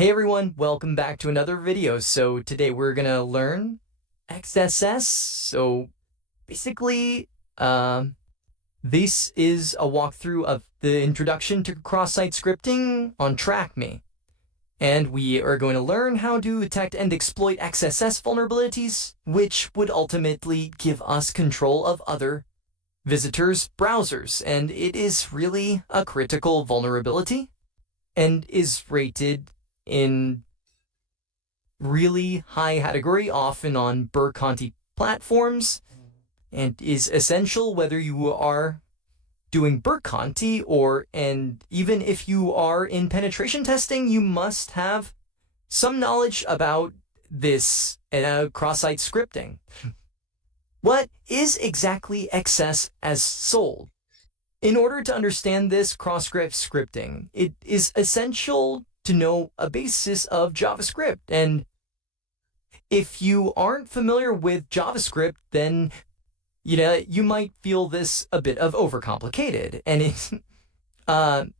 Hey everyone, welcome back to another video. So today we're gonna learn XSS. So basically, this is a walkthrough of the introduction to cross-site scripting on TryHackMe. And we are going to learn how to detect and exploit XSS vulnerabilities, which would ultimately give us control of other visitors' browsers. And it is really a critical vulnerability and is rated in really high category, often on bug bounty platforms, and is essential whether you are doing bug bounty and even if you are in penetration testing, you must have some knowledge about this cross-site scripting. What is exactly XSS sold? In order to understand this cross-site scripting, it is essential to know a basis of JavaScript. And if you aren't familiar with JavaScript, then you might feel this a bit of overcomplicated. And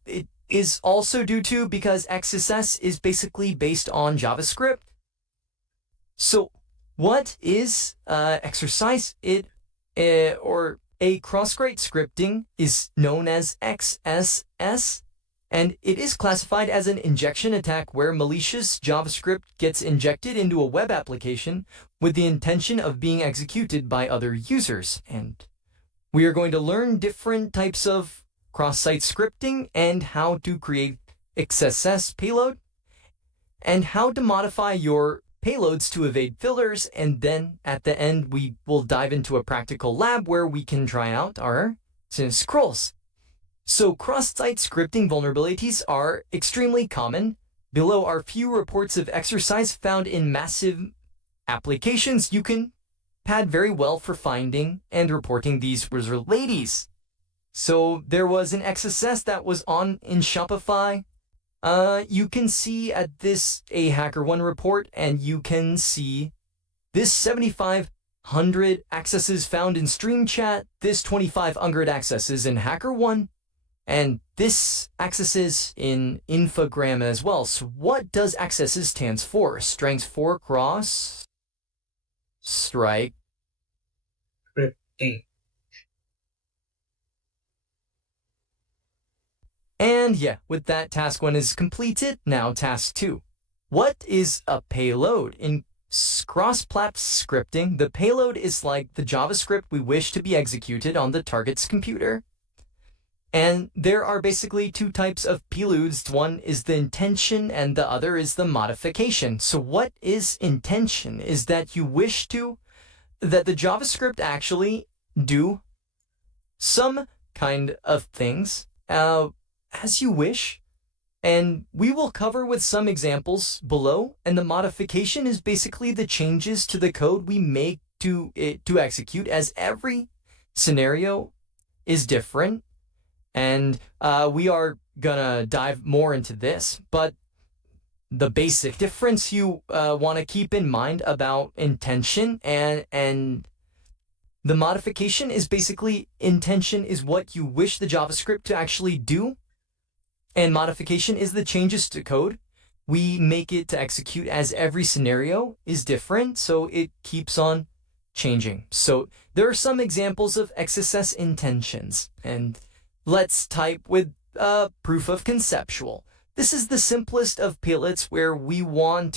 it is also due to because XSS is basically based on JavaScript. So what is exercise? Or a cross-site scripting is known as XSS. And it is classified as an injection attack where malicious JavaScript gets injected into a web application with the intention of being executed by other users. And we are going to learn different types of cross-site scripting and how to create XSS payload and how to modify your payloads to evade filters. And then at the end, we will dive into a practical lab where we can try out our scrolls. So cross-site scripting vulnerabilities are extremely common. Below are few reports of exercise found in massive applications. You can pad very well for finding and reporting these vulnerabilities. So there was an XSS that was in Shopify. You can see at this a HackerOne report, and you can see this 7,500 accesses found in Stream Chat, this 2,500 accesses in HackerOne, and this accesses in Infogram as well. So what does accesses stands for? Strength for cross strike scripting. And yeah, with that, task 1 is completed. Now task 2. What is a payload? In cross-platform scripting, the payload is like the JavaScript we wish to be executed on the target's computer. And there are basically two types of payloads. One is the intention and the other is the modification. So what is intention? Is that you wish that the JavaScript actually do some kind of things as you wish. And we will cover with some examples below. And the modification is basically the changes to the code we make to execute, as every scenario is different. And we are gonna dive more into this, but the basic difference you want to keep in mind about intention and the modification is basically intention is what you wish the JavaScript to actually do, and modification is the changes to code we make it to execute, as every scenario is different, so it keeps on changing. So there are some examples of XSS intentions, and let's type with proof of conceptual. This is the simplest of payloads where you want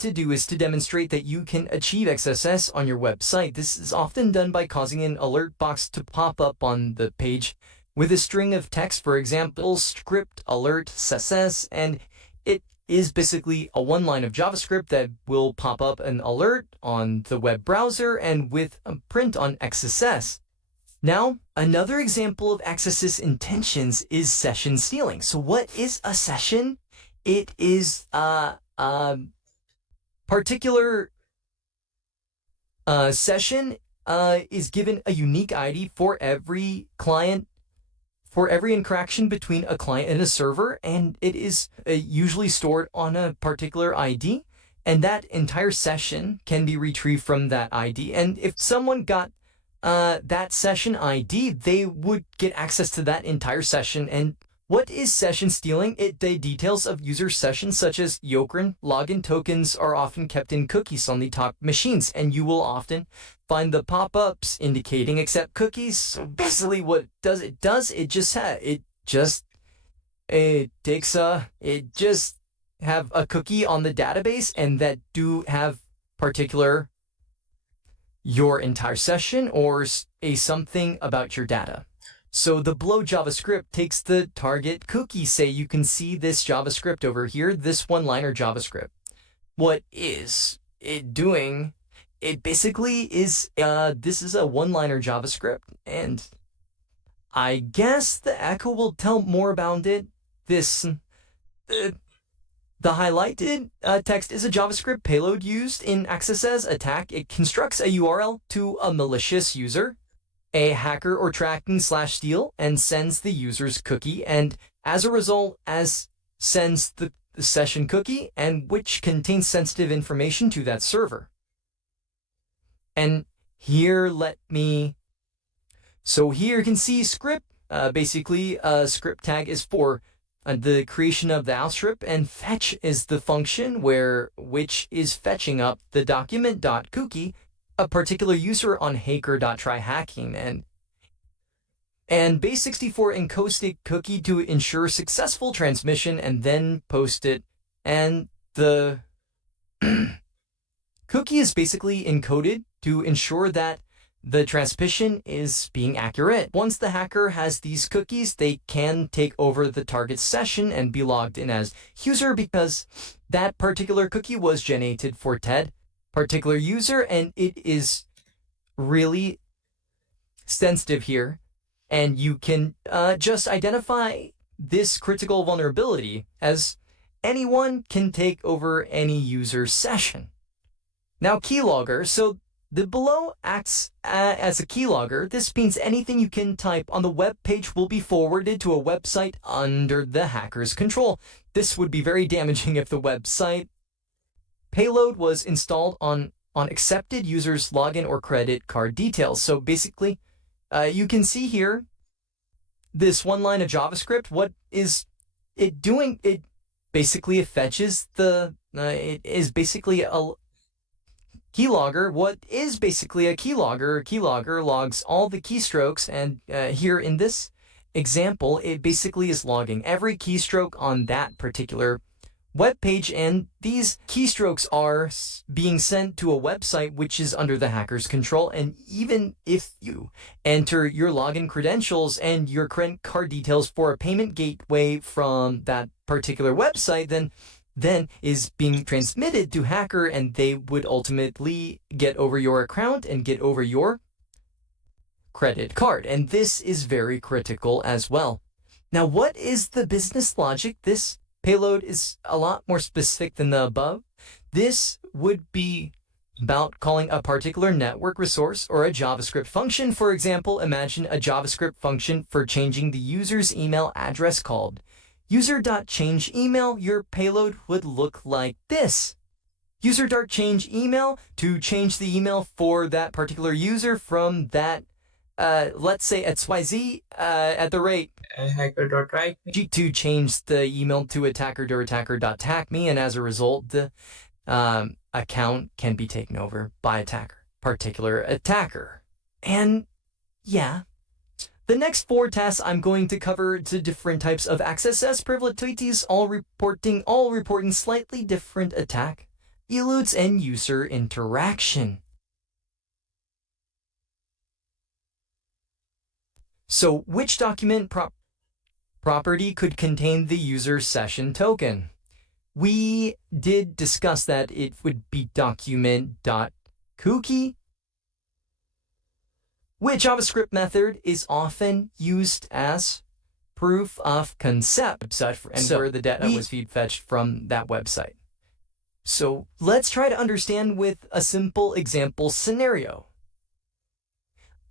to do is to demonstrate that you can achieve XSS on your website. This is often done by causing an alert box to pop up on the page with a string of text, for example, script alert XSS, and it is basically a one line of JavaScript that will pop up an alert on the web browser and with a print on XSS. Now, another example of XSS intentions is session stealing. So what is a session? It is a particular session is given a unique ID for every client, for every interaction between a client and a server, and it is usually stored on a particular ID, and that entire session can be retrieved from that ID. And if someone got that session ID, they would get access to that entire session and What is session stealing? The details of user sessions such as Yokren login tokens are often kept in cookies on the top machines, and you will often find the pop-ups indicating accept cookies. So basically what it does, it just have a cookie on the database, and that do have particular your entire session or something about your data. So the below JavaScript takes the target cookie. Say you can see this JavaScript over here, this one-liner JavaScript. What is it doing? It basically is, this is a one-liner JavaScript, and I guess the echo will tell more about it. The highlighted text is a JavaScript payload used in XSS attack. It constructs a URL to a malicious user, a hacker or tracking/steal, and sends the user's cookie, and as a result, sends the session cookie, and which contains sensitive information to that server. And here, so here you can see script. Basically, a script tag is for the creation of the outstrip, and fetch is the function which is fetching up the document.cookie, a particular user on hacker.TryHackMe, and base64 encodes the cookie to ensure successful transmission and then post it, and the cookie is basically encoded to ensure that the transmission is being accurate. Once the hacker has these cookies, they can take over the target session and be logged in as user because that particular cookie was generated for TED particular user, and it is really sensitive here. And you can just identify this critical vulnerability as anyone can take over any user session. Now, keylogger. So the below acts as a keylogger. This means anything you can type on the web page will be forwarded to a website under the hacker's control. This would be very damaging if the website payload was installed on accepted users' login or credit card details. So basically, you can see here this one line of JavaScript. What is it doing? It basically fetches it is basically a keylogger. What is basically a keylogger? A keylogger logs all the keystrokes, and here in this example, it basically is logging every keystroke on that particular web page, and these keystrokes are being sent to a website which is under the hacker's control. And even if you enter your login credentials and your credit card details for a payment gateway from that particular website, then is being transmitted to hacker, and they would ultimately get over your account and get over your credit card. And this is very critical as well. Now, what is the business logic? This payload is a lot more specific than the above. This would be about calling a particular network resource or a JavaScript function. For example, imagine a JavaScript function for changing the user's email address called user.changeEmail. Your payload would look like this. User.changeEmail to change the email for that particular user from that, let's say XYZ at the rate hacker.TryHackMe to change the email to attacker.attacker.attackme, and as a result, the account can be taken over by particular attacker. And yeah. The next 4 tasks I'm going to cover the different types of XSS vulnerabilities, all reporting slightly different attack eludes and user interaction. So, which document property could contain the user session token? We did discuss that it would be document.cookie. Which JavaScript method is often used as proof of concept, where the data was fetched from that website. So let's try to understand with a simple example scenario.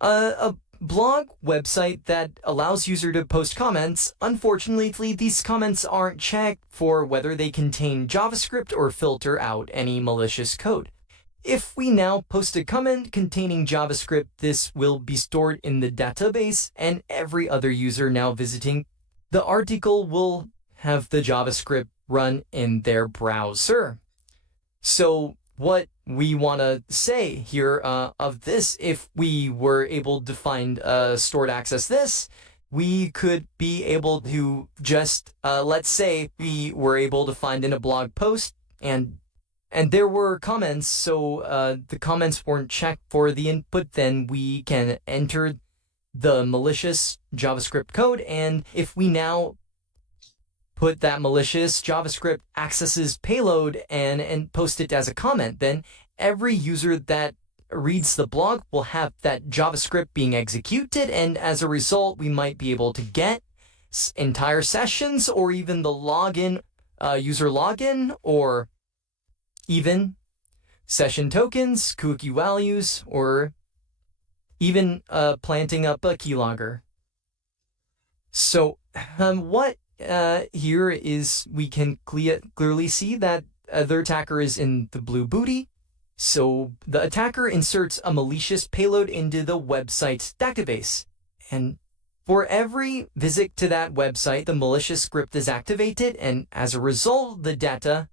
A blog website that allows user to post comments. Unfortunately, these comments aren't checked for whether they contain JavaScript or filter out any malicious code. If we now post a comment containing JavaScript, this will be stored in the database, and every other user now visiting the article will have the JavaScript run in their browser. So what we want to say here of this, if we were able to find stored access this, we could be able to just, let's say we were able to find in a blog post and there were comments, so the comments weren't checked for the input, then we can enter the malicious JavaScript code, and if we now put that malicious JavaScript accesses payload and post it as a comment, then every user that reads the blog will have that JavaScript being executed, and as a result, we might be able to get entire sessions or even the login, user login, or even session tokens, cookie values, or even planting up a keylogger. So what here is we can clearly see that the attacker is in the blue booty. So the attacker inserts a malicious payload into the website's database. And for every visit to that website, the malicious script is activated, and as a result, the data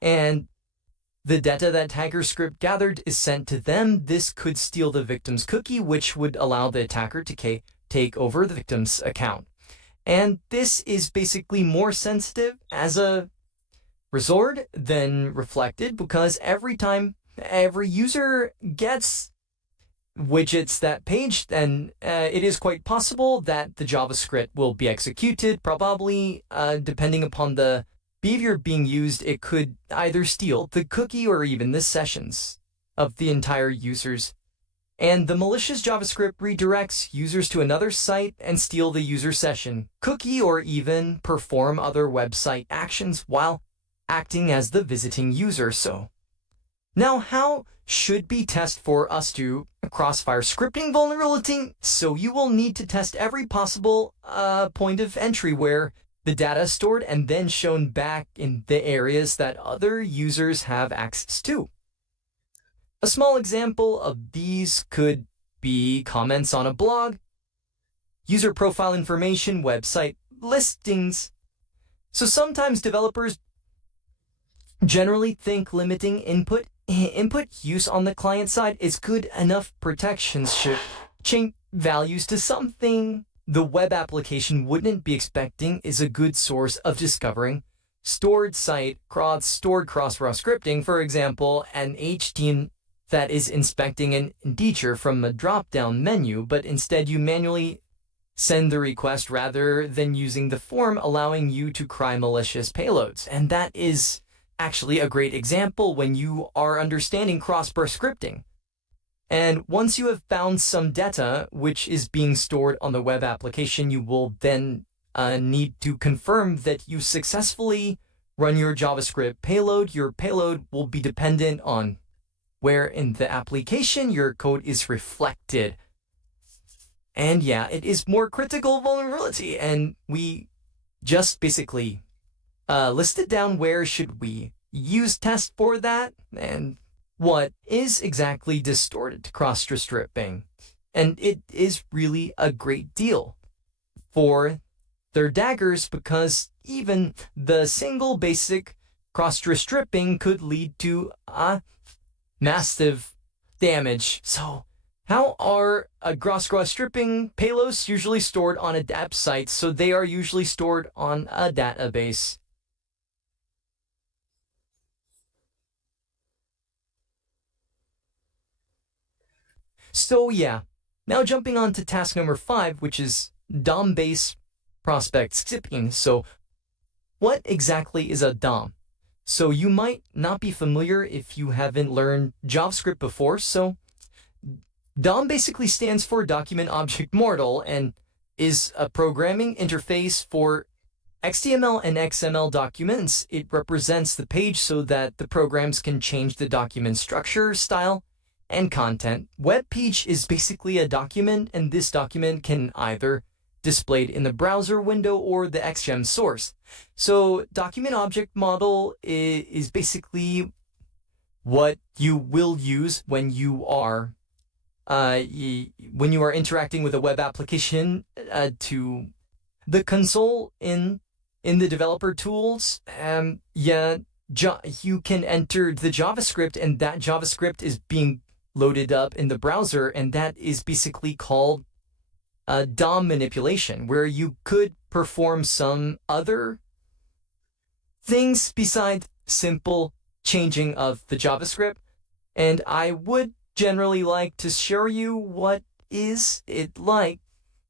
that attacker script gathered is sent to them. This could steal the victim's cookie, which would allow the attacker to take over the victim's account. And this is basically more sensitive as a result than Reflected, because every time every user gets widgets that page, then it is quite possible that the JavaScript will be executed. Probably, depending upon the behavior being used, it could either steal the cookie or even the sessions of the entire users. And the malicious JavaScript redirects users to another site and steal the user session, cookie, or even perform other website actions while acting as the visiting user. So now, how should we test for us to crossfire scripting vulnerability? So you will need to test every possible point of entry where the data is stored and then shown back in the areas that other users have access to. A small example of these could be comments on a blog, user profile information, website listings. So sometimes developers generally think limiting input use on the client side is good enough. Protections should change values to something the web application wouldn't be expecting is a good source of discovering stored cross-route scripting. For example, an HTML that is inspecting an integer from a drop-down menu, but instead you manually send the request rather than using the form, allowing you to cry malicious payloads. And that is actually a great example when you are understanding cross-burst scripting. And once you have found some data which is being stored on the web application, you will then need to confirm that you successfully run your JavaScript payload. Your payload will be dependent on where in the application your code is reflected. And yeah, it is more critical vulnerability, and we just basically listed down where should we use test for that and what is exactly distorted cross-stripping. And it is really a great deal for their daggers, because even the single basic cross-stripping could lead to massive damage. So how are cross-stripping payloads usually stored on a app site? So they are usually stored on a database. So yeah, now jumping on to task number 5, which is DOM-based prospect skipping. So what exactly is a DOM? So you might not be familiar if you haven't learned JavaScript before. So DOM basically stands for Document Object Model and is a programming interface for HTML and XML documents. It represents the page so that the programs can change the document structure, style, and content. Web page is basically a document, and this document can either displayed in the browser window or the XGEM source. So document object model is basically what you will use when you are interacting with a web application to the console in the developer tools, you can enter the JavaScript, and that JavaScript is being loaded up in the browser, and that is basically called DOM manipulation, where you could perform some other things besides simple changing of the JavaScript. And I would generally like to show you what is it like.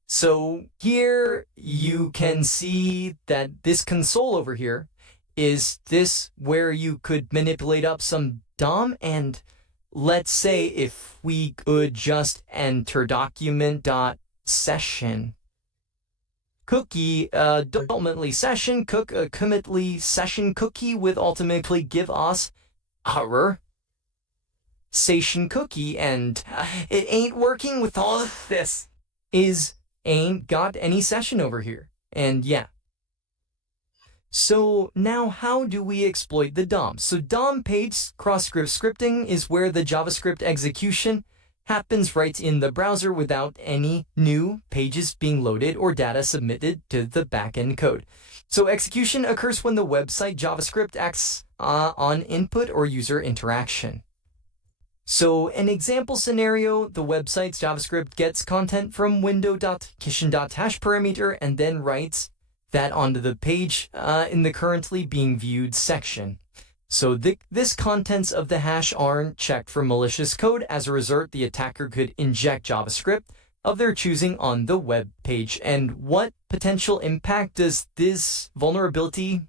So here you can see that this console over here is this where you could manipulate up some DOM. And let's say if we could just enter document.session cookie, ultimately session commitly session cookie with ultimately give us our session cookie, and it ain't working with all of this. Ain't got any session over here. And yeah. So now how do we exploit the DOM? So DOM page cross-scripting is where the JavaScript execution happens right in the browser without any new pages being loaded or data submitted to the backend code. So execution occurs when the website JavaScript acts on input or user interaction. So an example scenario, the website's JavaScript gets content from window.kitchen.hash parameter and then writes that onto the page in the currently being viewed section. So this contents of the hash aren't checked for malicious code. As a result, the attacker could inject JavaScript of their choosing on the web page. And what potential impact does this vulnerability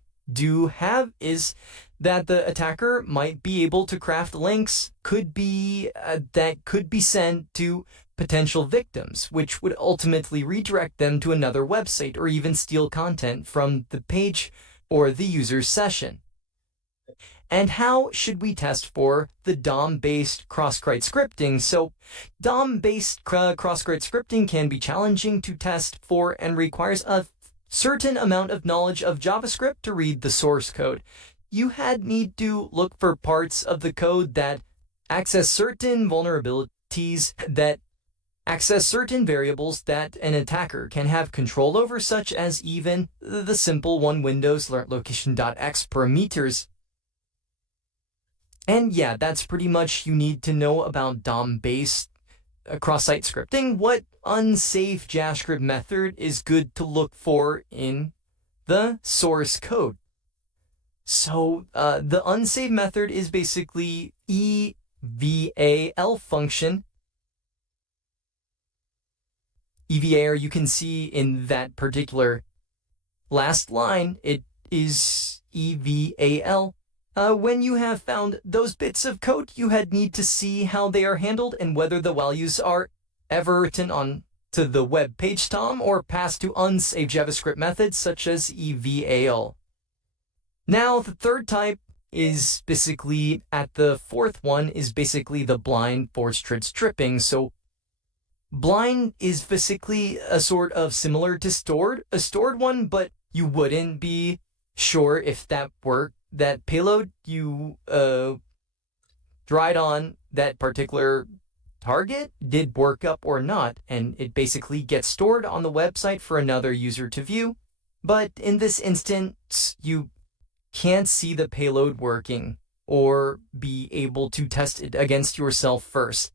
have is that the attacker might be able to craft links that could be sent to potential victims, which would ultimately redirect them to another website or even steal content from the page or the user's session. And how should we test for the DOM-based cross-site scripting? So DOM-based cross-site scripting can be challenging to test for and requires a certain amount of knowledge of JavaScript to read the source code. You need to look for parts of the code that access certain vulnerabilities, that access certain variables that an attacker can have control over, such as even the simple one Windows location.x parameters. And yeah, that's pretty much you need to know about DOM-based cross-site scripting. What unsafe JavaScript method is good to look for in the source code? So the unsafe method is basically EVAL function. EVAL, you can see in that particular last line, it is EVAL. When you have found those bits of code, you need to see how they are handled and whether the values are ever written on to the web page DOM or passed to unsafe JavaScript methods such as EVAL. Now, the third type is basically, at the fourth one, is basically the blind portrait stripping. So blind is basically a sort of similar to a stored one, but you wouldn't be sure if that payload you tried on that particular target did work up or not, and it basically gets stored on the website for another user to view. But in this instance, you can't see the payload working or be able to test it against yourself first.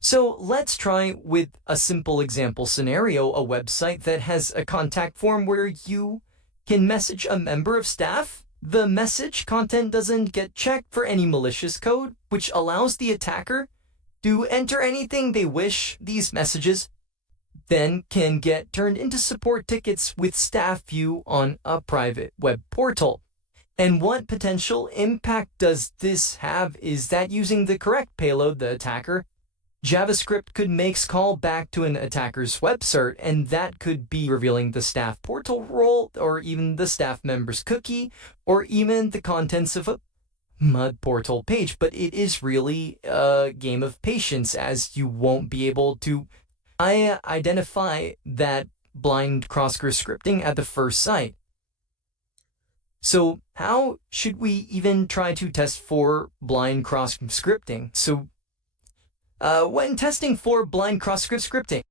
So let's try with a simple example scenario, a website that has a contact form where you can message a member of staff. The message content doesn't get checked for any malicious code, which allows the attacker to enter anything they wish. These messages then can get turned into support tickets with staff view on a private web portal. And what potential impact does this have is that using the correct payload, the attacker JavaScript could make call back to an attacker's web cert, and that could be revealing the staff portal role, or even the staff member's cookie, or even the contents of a mud portal page. But it is really a game of patience, as you won't be able to identify that blind cross-site scripting at the first sight. So how should we even try to test for blind cross-site scripting? So when testing for blind cross-site scripting,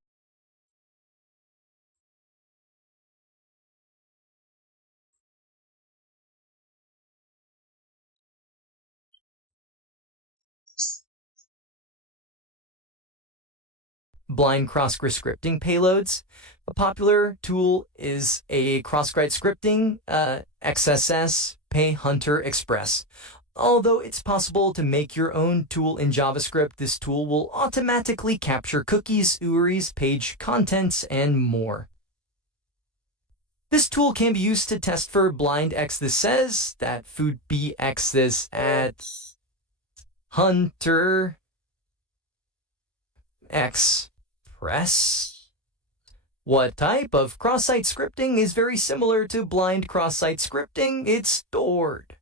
blind cross-scripting payloads. A popular tool is a cross-site scripting XSS PyHunter Express. Although it's possible to make your own tool in JavaScript, this tool will automatically capture cookies, URIs, page contents, and more. This tool can be used to test for blind XSS, that food be XSS at Hunter Express. What type of cross-site scripting is very similar to blind cross-site scripting? It's stored.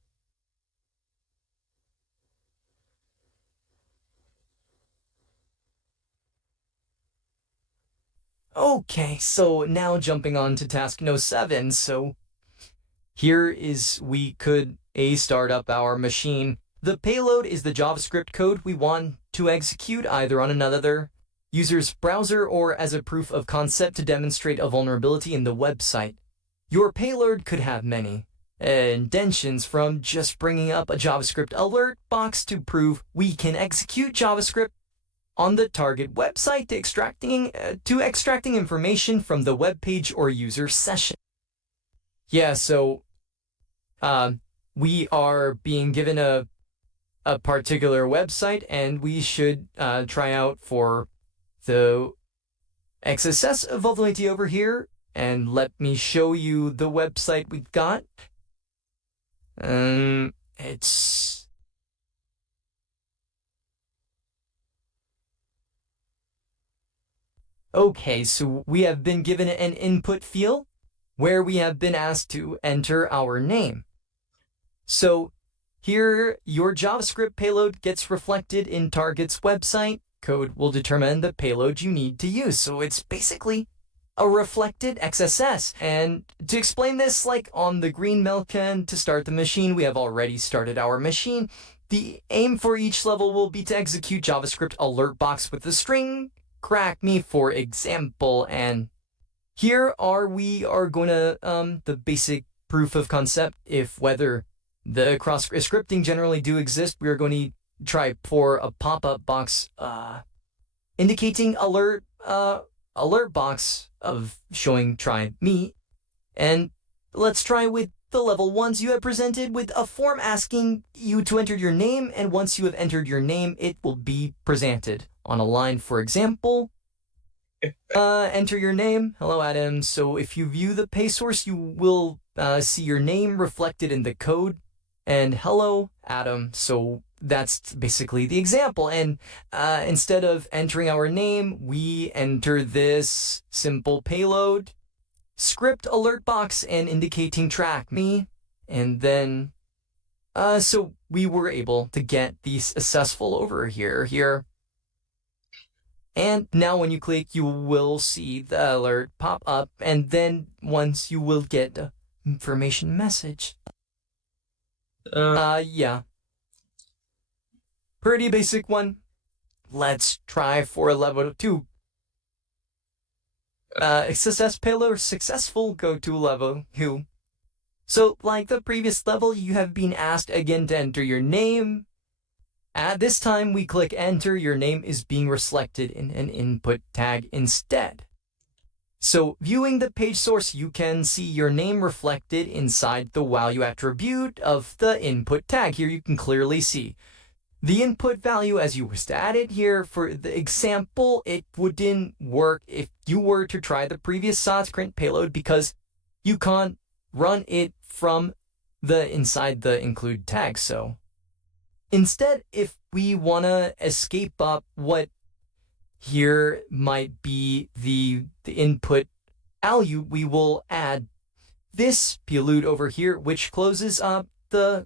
Okay, so now jumping on to task no 7. So here is we could start up our machine. The payload is the JavaScript code we want to execute either on another user's browser or as a proof of concept to demonstrate a vulnerability in the website. Your payload could have many intentions, from just bringing up a JavaScript alert box to prove we can execute JavaScript on the target website to extracting information from the web page or user session. Yeah, so we are being given a particular website, and we should try out for the XSS vulnerability over here. And let me show you the website we've got. It's okay, so we have been given an input field where we have been asked to enter our name. So here, your JavaScript payload gets reflected in target's website. Code will determine the payload you need to use. So it's basically a reflected XSS. And to explain this, like on the green Melcan, to start the machine, we have already started our machine. The aim for each level will be to execute JavaScript alert box with the string TryHackMe, for example. And here we are going to the basic proof of concept if whether the cross-scripting generally do exist. We are going to try for a pop-up box indicating alert box of showing try me. And let's try with the level 1s you have presented with a form asking you to enter your name, and once you have entered your name, it will be presented on a line. For example, enter your name. Hello, Adam. So if you view the pay source, you will see your name reflected in the code. And hello, Adam. So that's basically the example. And instead of entering our name, we enter this simple payload script alert box and indicating TryHackMe. And then, so we were able to get the successful over here. And now when you click, you will see the alert pop up. And then once you will get the information message. Yeah. Pretty basic one. Let's try for level 2. XSS payload successful, go to level 2. So, like the previous level, you have been asked again to enter your name. At this time, we click enter. Your name is being reflected in an input tag instead. So viewing the page source, you can see your name reflected inside the value attribute of the input tag. Here you can clearly see the input value as you was to add it here. For the example, it wouldn't work if you were to try the previous script payload because you can't run it from the inside the include tag. So instead, if we want to escape up what here might be the input value, we will add this payload over here, which closes up the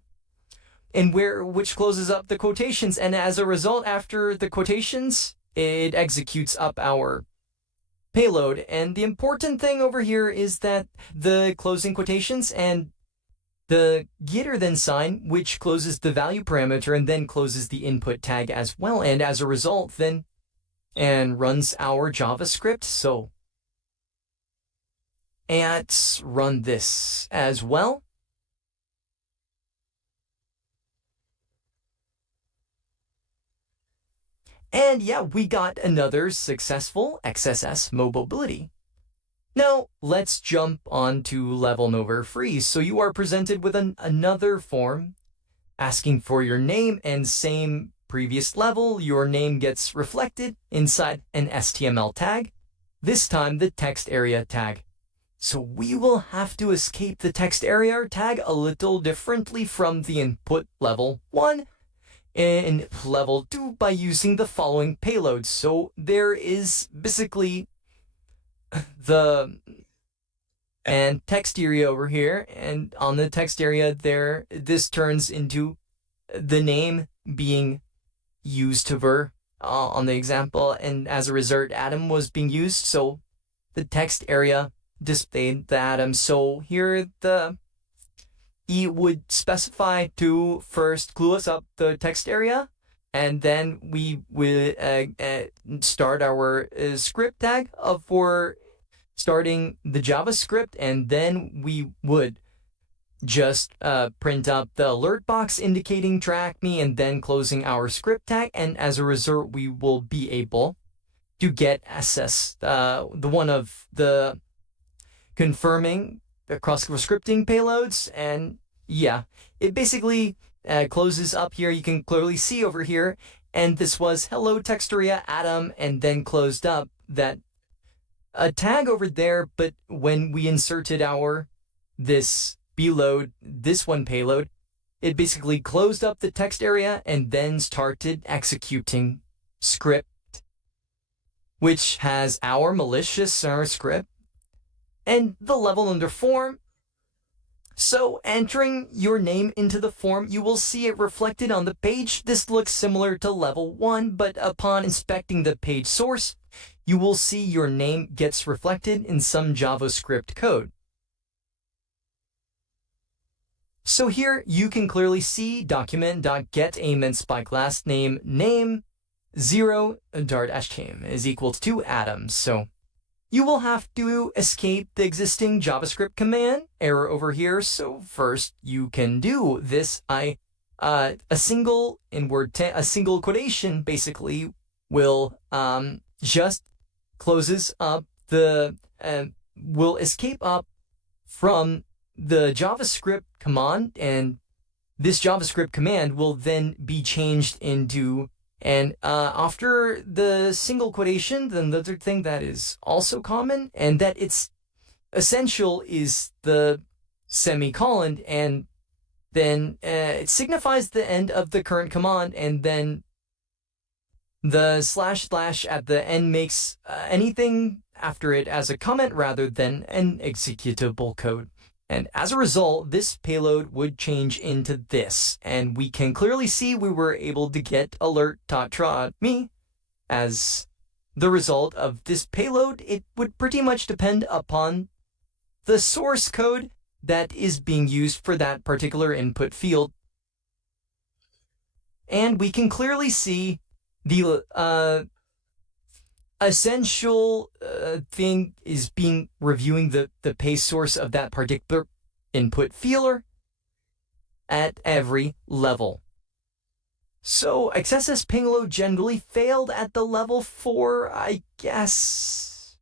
quotations, and as a result, after the quotations, it executes up our payload. And the important thing over here is that the closing quotations and the getter then sign, which closes the value parameter and then closes the input tag as well, and as a result, then and runs our JavaScript. So let's run this as well. And yeah, we got another successful XSS mobility. Now, let's jump on to level Nover freeze. So you are presented with another form asking for your name, and same previous level, your name gets reflected inside an HTML tag, this time the text area tag. So we will have to escape the text area tag a little differently from the input level 1 and level 2 by using the following payloads. So there is basically the and text area over here, and on the text area there, this turns into the name being used to ver on the example, and as a result, Atom was being used, so the text area displayed the Atom. So here the E would specify to first clue us up the text area, and then we will start our script tag for starting the JavaScript, and then we would just print up the alert box indicating TryHackMe and then closing our script tag, and as a result we will be able to get SS, the one of the confirming the cross-scripting payloads. And yeah, it basically closes up here. You can clearly see over here, and this was hello texturia Atom, and then closed up that a tag over there. But when we inserted this payload, this one payload, it basically closed up the text area and then started executing script, which has our malicious script and the level under form. So entering your name into the form, you will see it reflected on the page. This looks similar to level 1, but upon inspecting the page source, you will see your name gets reflected in some JavaScript code. So here you can clearly see document.getAmentSpikeLastName name 0.html is equal to 2 atoms. So you will have to escape the existing JavaScript command error over here. So first you can do this. A single a single quotation basically will just closes up the will escape up from the JavaScript command, and this JavaScript command will then be changed into, and after the single quotation, then the other thing that is also common and that it's essential is the semicolon, and then it signifies the end of the current command, and then the / at the end makes anything after it as a comment rather than an executable code. And as a result, this payload would change into this. And we can clearly see we were able to get alert.try.me as the result of this payload. It would pretty much depend upon the source code that is being used for that particular input field. And we can clearly see the essential thing is being reviewing the page source of that particular input field at every level. So XSS payload generally failed at the level 4, I guess.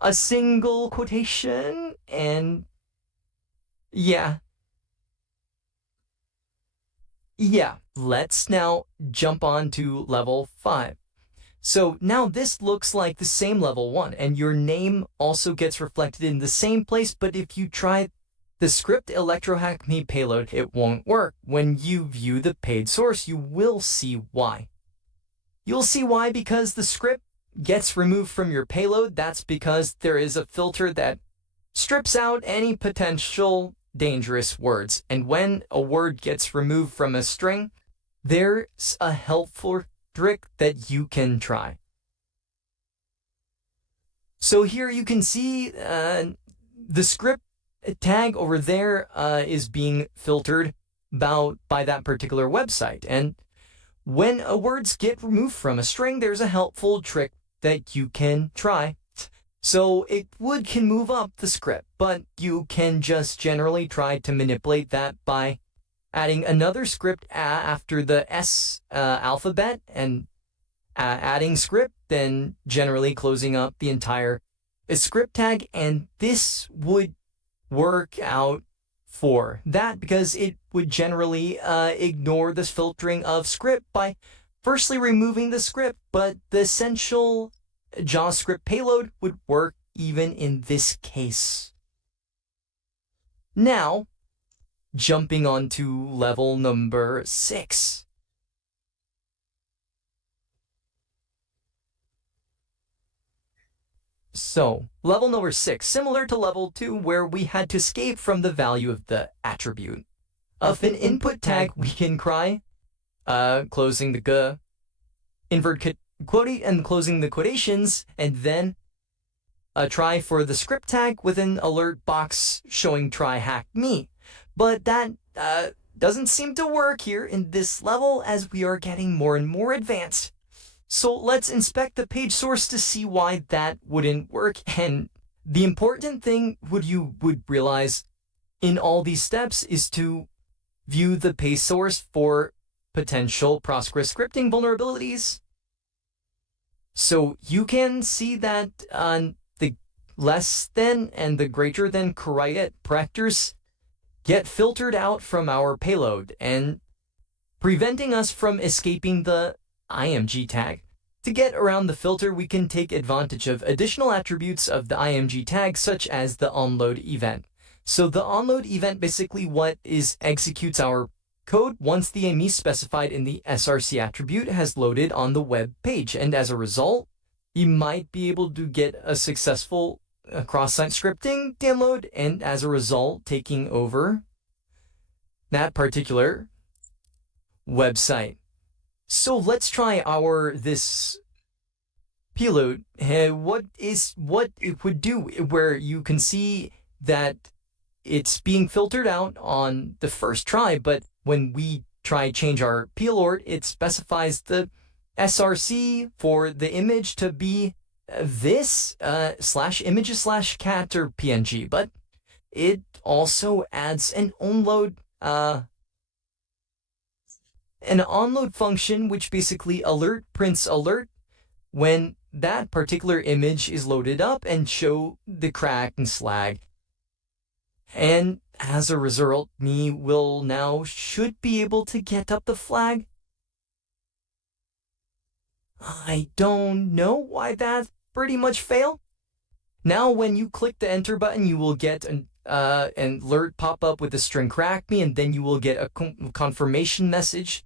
A single quotation, and yeah. Let's now jump on to level 5. So now this looks like the same level 1, and your name also gets reflected in the same place, but if you try the script TryHackMe payload, it won't work. When you view the page source, you will see why. You'll see why because the script gets removed from your payload. That's because there is a filter that strips out any potential dangerous words, and when a word gets removed from a string, there's a helpful trick that you can try. So here you can see the script tag over there is being filtered by that particular website. And when words get removed from a string, there's a helpful trick that you can try. So it can move up the script, but you can just generally try to manipulate that by adding another script after the S alphabet and adding script, then generally closing up the entire script tag, and this would work out for that because it would generally ignore this filtering of script by firstly removing the script, but the essential JavaScript payload would work even in this case. Now, jumping on to level number 6. So, level number 6, similar to level 2, where we had to escape from the value of the attribute. Of an input tag, we can cry, closing the g, invert quote, and closing the quotations, and then try for the script tag with an alert box showing TryHackMe. But that doesn't seem to work here in this level as we are getting more and more advanced. So let's inspect the page source to see why that wouldn't work. And the important thing you would realize in all these steps is to view the page source for potential Postgres scripting vulnerabilities. So you can see that the less than and the greater than characters get filtered out from our payload and preventing us from escaping the img tag. To get around the filter, we can take advantage of additional attributes of the img tag, such as the onload event. So the onload event basically executes our code once the IME specified in the src attribute has loaded on the web page, and as a result, you might be able to get a successful cross-site scripting download, and as a result, taking over that particular website. So let's try this payload. What it would do, where you can see that it's being filtered out on the first try, but when we try change our payload, it specifies the src for the image to be this /images/cat or png, but it also adds an onload function, which basically prints alert when that particular image is loaded up and show the crack and slag. And as a result, me should be able to get up the flag. I don't know why that pretty much failed. Now, when you click the enter button, you will get an alert pop up with the string crack me, and then you will get a confirmation message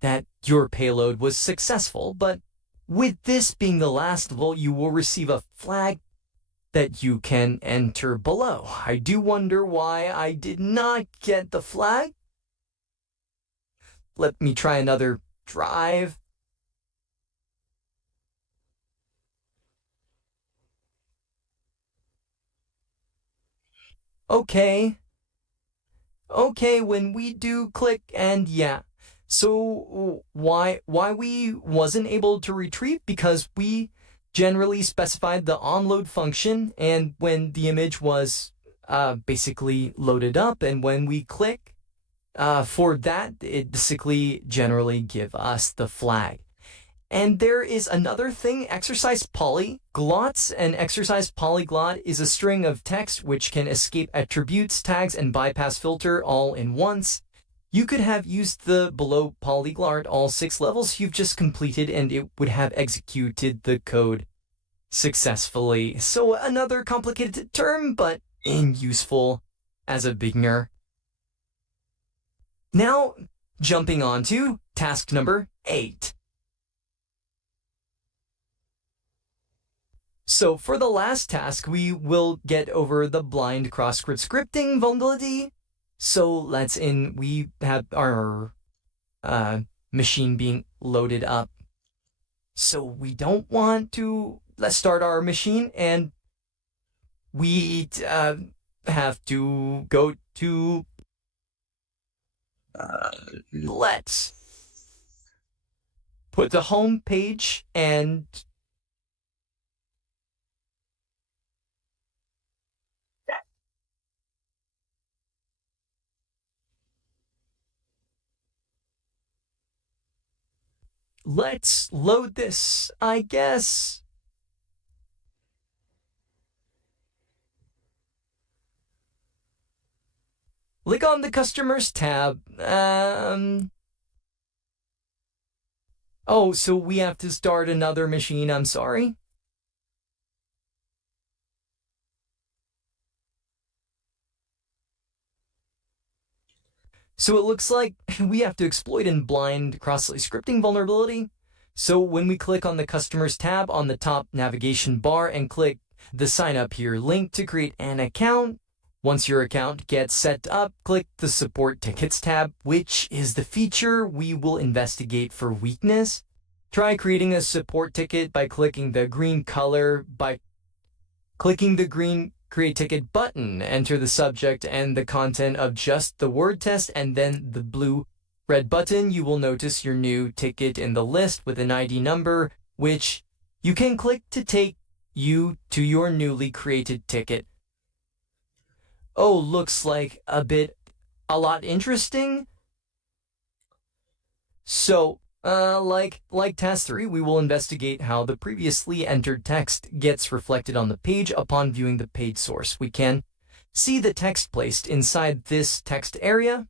that your payload was successful. But with this being the last level, you will receive a flag that you can enter below. I do wonder why I did not get the flag. Let me try another drive. Okay, when we do click, and yeah. So why we wasn't able to retrieve? Because we generally specified the onload function, and when the image was basically loaded up, and when we click for that, it basically generally give us the flag. And there is another thing, exercise polyglots. An exercise polyglot is a string of text which can escape attributes, tags, and bypass filter all in once. You could have used the below polyglot all 6 levels you've just completed, and it would have executed the code successfully. So another complicated term, but useful as a beginner. Now, jumping on to task number 8. So for the last task, we will get over the blind cross-script scripting vulnerability. So we have our machine being loaded up. So we don't want to, let's start our machine, and we have to go to, let's put the home page and let's load this, I guess. Click on the Customers tab. Oh, so we have to start another machine, I'm sorry. So it looks like we have to exploit and blind cross-site scripting vulnerability. So when we click on the Customers tab on the top navigation bar and click the Sign Up Here link to create an account, once your account gets set up, click the Support Tickets tab, which is the feature we will investigate for weakness. Try creating a support ticket by clicking the green color, by clicking the green Create Ticket button, enter the subject and the content of just the word test, and then the blue red button. You will notice your new ticket in the list with an ID number, which you can click to take you to your newly created ticket. Oh, looks like a lot interesting. So, like task 3, we will investigate how the previously entered text gets reflected on the page upon viewing the page source. We can see the text placed inside this text area.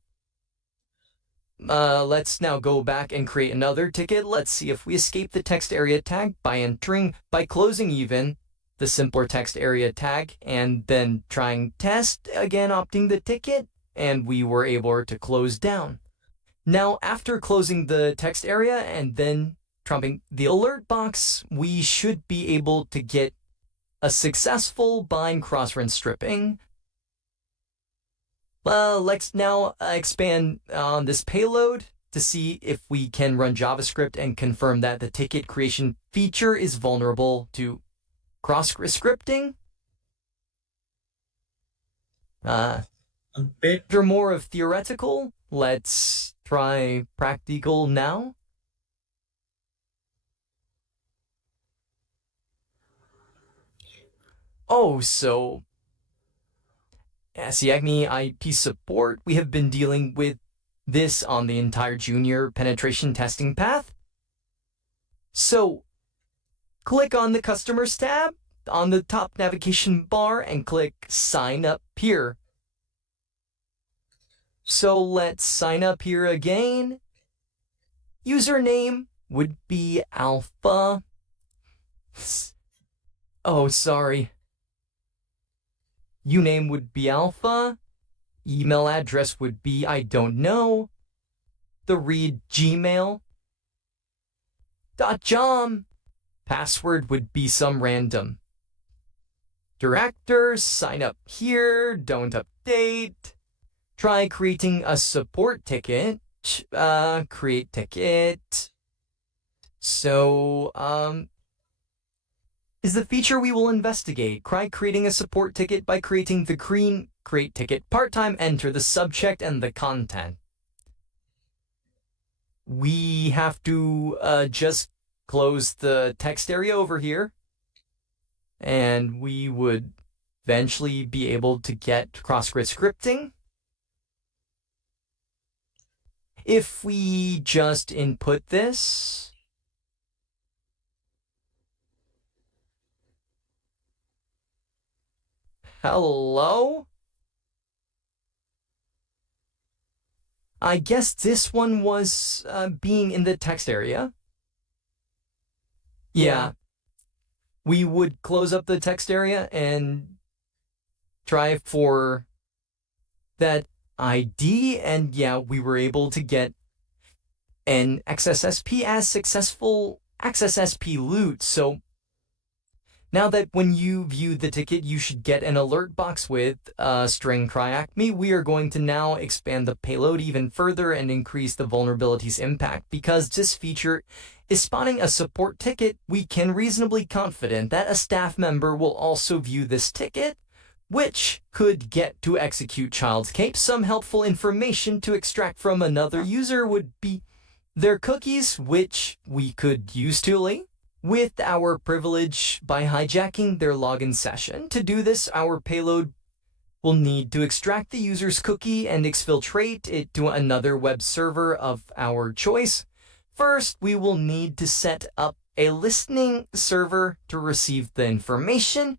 Let's now go back and create another ticket. Let's see if we escape the text area tag by closing even the simpler text area tag and then trying test, again opting the ticket, and we were able to close down. Now, after closing the text area and then trumping the alert box, we should be able to get a successful bind cross-run stripping. Let's now expand on this payload to see if we can run JavaScript and confirm that the ticket creation feature is vulnerable to cross-scripting. After more of theoretical, let's try practical now. Oh, so TryHackMe IP support, we have been dealing with this on the entire junior penetration testing path. So click on the Customers tab on the top navigation bar and click Sign Up Here. So let's sign up here again. Username would be alpha. Oh, sorry. Uname would be alpha. Email address would be I don't know. The read Gmail. .jom. Password would be some random. Director, sign up here, don't update. Try creating a support ticket. Create ticket. So, is the feature we will investigate. Try creating a support ticket by creating the green create ticket part-time, enter the subject and the content. We have to just close the text area over here, and we would eventually be able to get cross-grid scripting. If we just input this, hello? I guess this one was being in the text area. Yeah. We would close up the text area and try for that ID, and yeah, we were able to get an XSSP as successful XSSP loot. So now that when you view the ticket, you should get an alert box with string TryHackMe, we are going to now expand the payload even further and increase the vulnerabilities impact. Because this feature is spawning a support ticket, we can reasonably confident that a staff member will also view this ticket, which could get to execute child's cape. Some helpful information to extract from another user would be their cookies, which we could use tooling with our privilege by hijacking their login session. To do this, our payload will need to extract the user's cookie and exfiltrate it to another web server of our choice. First, we will need to set up a listening server to receive the information.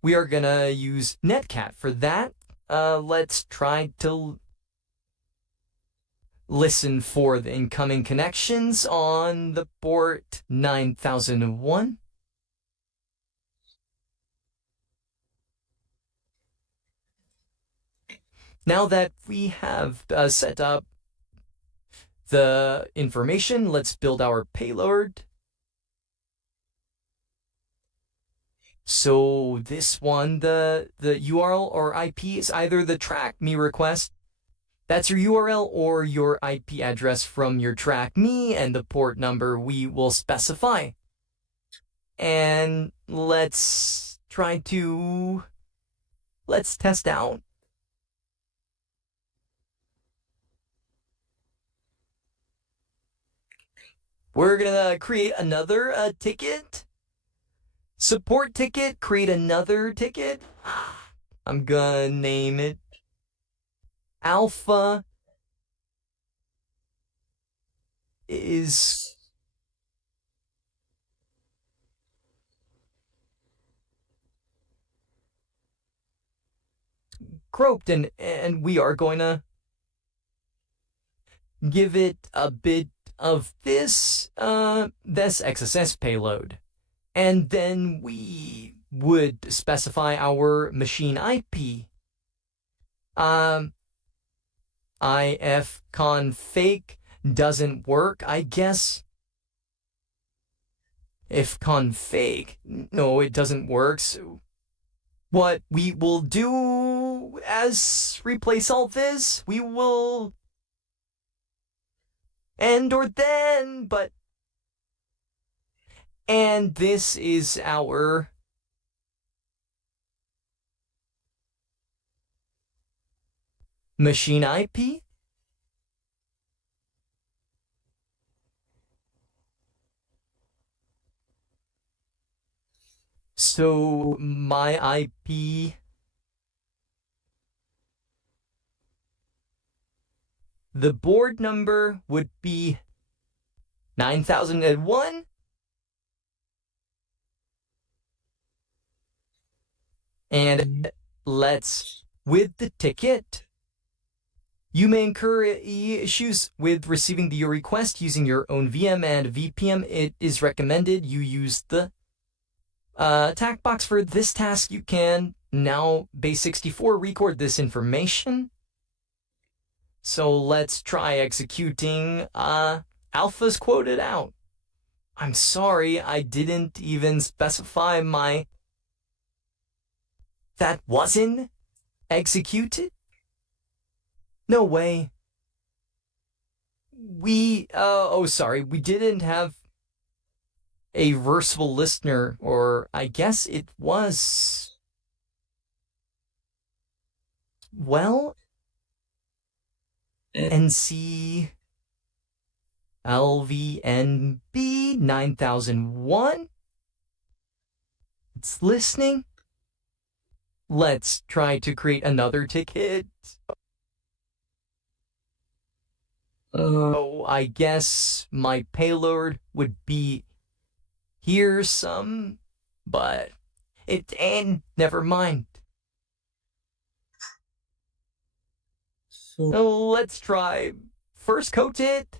We are gonna use Netcat for that. Let's try to listen for the incoming connections on the port 9001. Now that we have set up the information, let's build our payload. So this one, the URL or IP is either the TryHackMe request. That's your URL or your IP address from your TryHackMe and the port number we will specify. And let's test out. We're gonna create another ticket. Support ticket, create another ticket. I'm gonna name it Alpha is croaked, and we are going to give it a bit of this XSS payload. And then we would specify our machine IP. Ifconfig doesn't work, I guess. If config, no, it doesn't work. So what we will do as replace all this, we will end or then, but and this is our machine IP. So my IP, the board number would be 9001. And let's, with the ticket, you may incur issues with receiving your request using your own VM and VPM. It is recommended you use the attack box for this task. You can now base64 record this information. So let's try executing alphas quoted out. I'm sorry, I didn't even specify my... That wasn't executed? No way. Sorry, we didn't have a versatile listener, or I guess it was... Well, NC LVNB 9001. It's listening. Let's try to create another ticket. Oh, I guess my payload would be here some, but never mind. So let's try first coat it.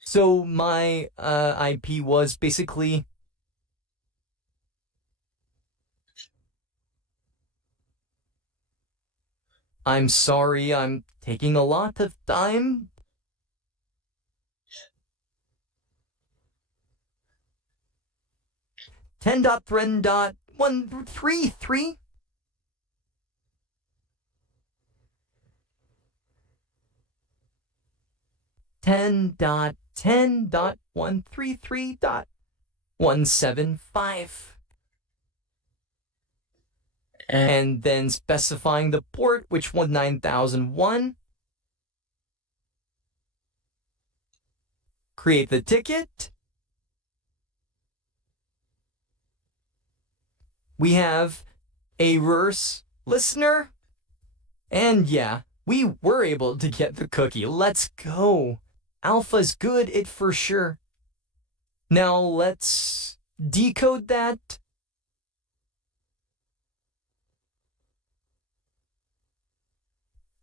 So my IP was basically I'm sorry, I'm taking a lot of time. .thread.133. .10.10.133.175. And then specifying the port, which was 9001. Create the ticket. We have a verse listener. And yeah, We were able to get the cookie. Let's go. Alpha's good, it for sure. Now let's decode that.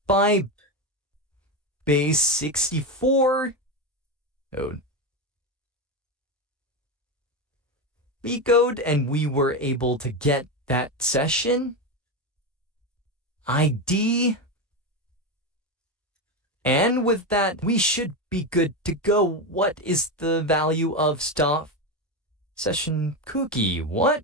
By base 64. Oh. Decode, and we were able to get that session ID. And with that, we should be good to go. What is the value of stuff? Session cookie. What?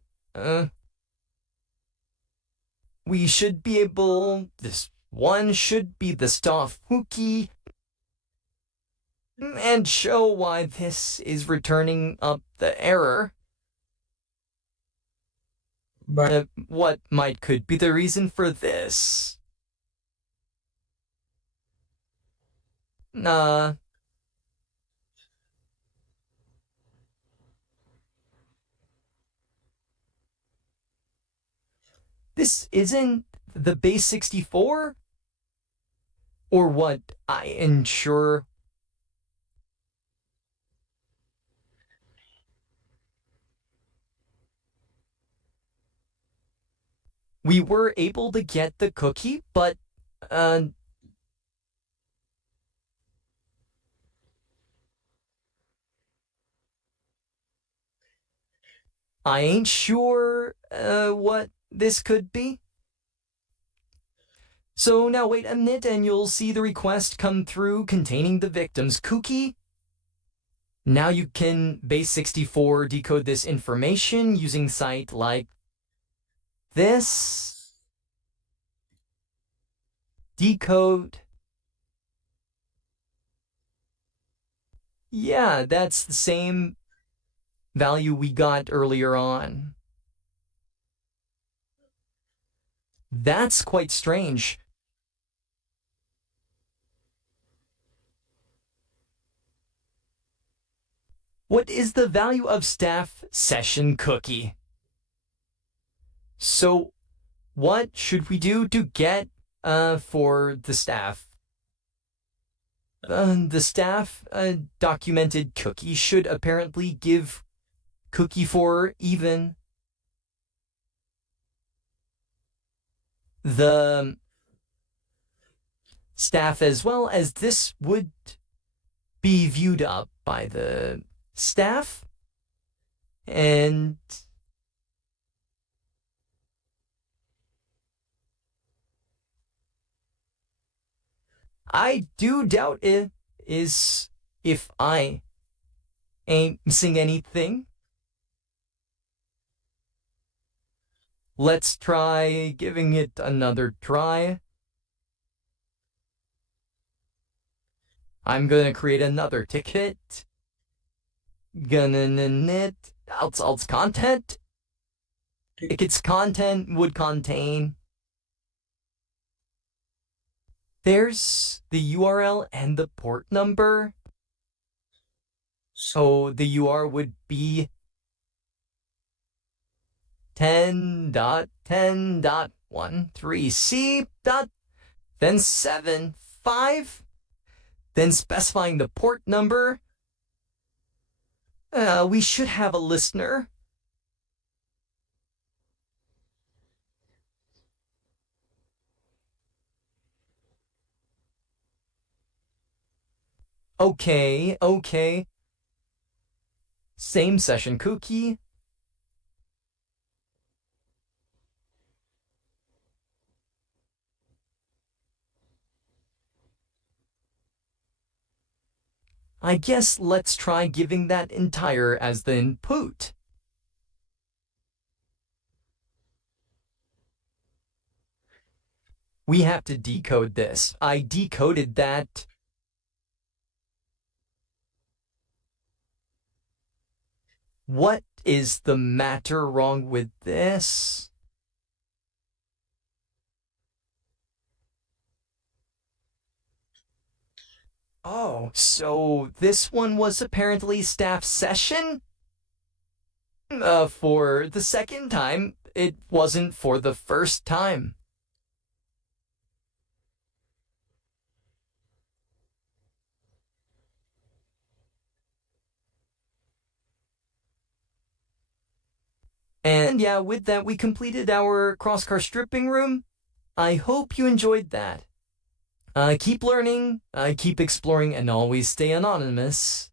We should be able... This one should be the stuff cookie. And show why this is returning up the error. But What could be the reason for this? This isn't the base 64? Or what? I ensure. We were able to get the cookie, but I ain't sure what this could be. So now wait a minute and you'll see the request come through containing the victim's cookie. Now you can base 64 decode this information using site like this. Decode. Yeah, that's the same value we got earlier on. That's quite strange. What is the value of staff session cookie? So what should we do to get for the staff? The staff documented cookie should apparently give cookie for even the staff, as well as this would be viewed up by the staff. And I do doubt it is if I ain't missing anything. Let's try giving it another try. I'm gonna create another ticket. Gonna knit alt content. Tickets content would contain. There's the URL and the port number. So the URL would be 10.10.13c. Then 75. Then specifying the port number. We should have a listener. Okay. Same session cookie. I guess let's try giving that entire as the input. We have to decode this. I decoded that. What is the matter wrong with this? Oh, so this one was apparently staff session? For the second time, it wasn't for the first time. And yeah, with that, we completed our cross-car stripping room. I hope you enjoyed that. Keep learning, keep exploring, and always stay anonymous.